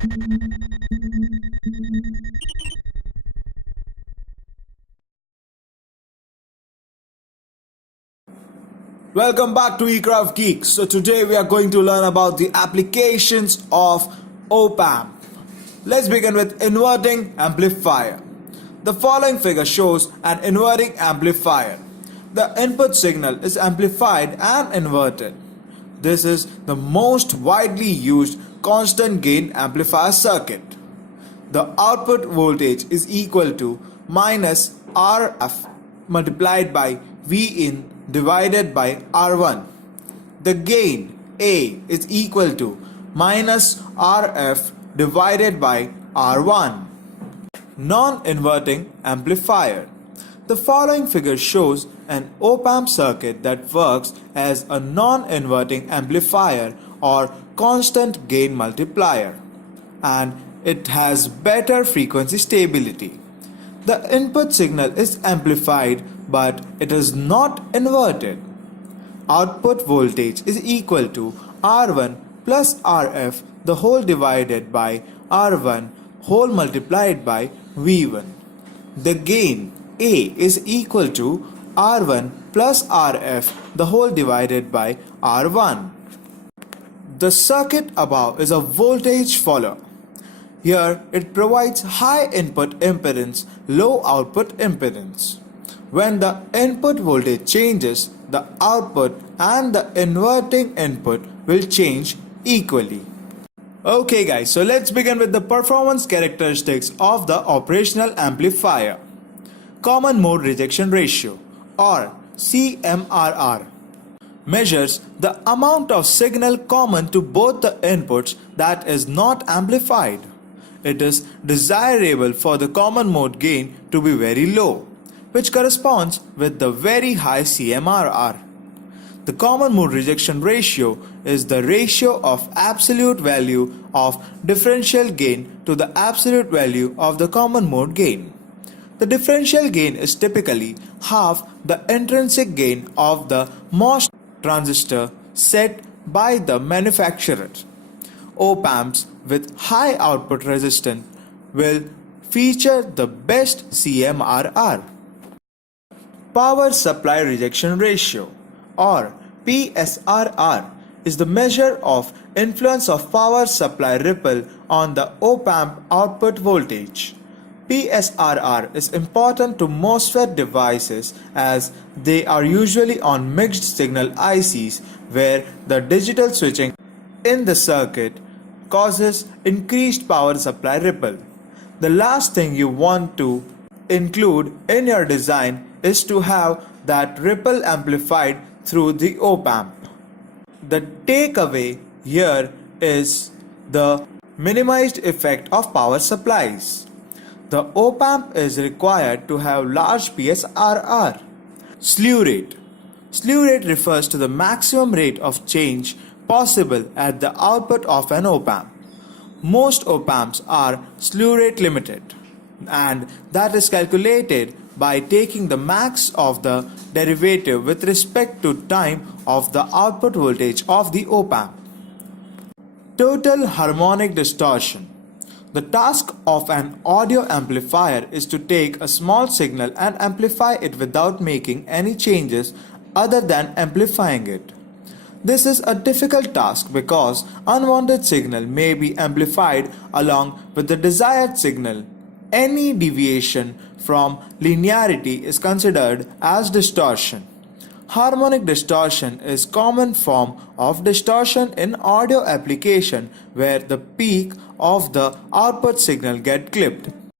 Welcome back to Ekraft Geeks. So today we are going to learn about the applications of op-amp. Let's begin with inverting amplifier. The following figure shows an inverting amplifier. The input signal is amplified and inverted. This is the most widely used constant gain amplifier circuit. The output voltage is equal to minus RF multiplied by Vin divided by R1. The gain A is equal to minus RF divided by R1. Non-inverting amplifier. The following figure shows an op-amp circuit that works as a non-inverting amplifier or constant gain multiplier, and it has better frequency stability. The input signal is amplified, but it is not inverted. Output voltage is equal to R1 plus RF the whole divided by R1 whole multiplied by V1. The gain A is equal to R1 plus RF the whole divided by R1. The circuit above is a voltage follower. Here it provides high input impedance, low output impedance. When the input voltage changes, the output and the inverting input will change equally. Okay guys, so let's begin with the performance characteristics of the operational amplifier. Common mode rejection ratio or CMRR measures the amount of signal common to both the inputs that is not amplified. It is desirable for the common mode gain to be very low, which corresponds with the very high CMRR. The common mode rejection ratio is the ratio of absolute value of differential gain to the absolute value of the common mode gain. The differential gain is typically half the intrinsic gain of the MOS transistor set by the manufacturer. Op-amps with high output resistance will feature the best CMRR. Power supply rejection ratio or PSRR is the measure of influence of power supply ripple on the op-amp output voltage. PSRR is important to MOSFET devices as they are usually on mixed signal ICs where the digital switching in the circuit causes increased power supply ripple. The last thing you want to include in your design is to have that ripple amplified through the op-amp. The takeaway here is the minimized effect of power supplies. The op-amp is required to have large PSRR. Slew rate. Slew rate refers to the maximum rate of change possible at the output of an op-amp. Most op-amps are slew rate limited, and that is calculated by taking the max of the derivative with respect to time of the output voltage of the op-amp. Total harmonic distortion. The task of an audio amplifier is to take a small signal and amplify it without making any changes other than amplifying it. This is a difficult task because unwanted signal may be amplified along with the desired signal. Any deviation from linearity is considered as distortion. Harmonic distortion is a common form of distortion in audio application where the peak of the output signal gets clipped.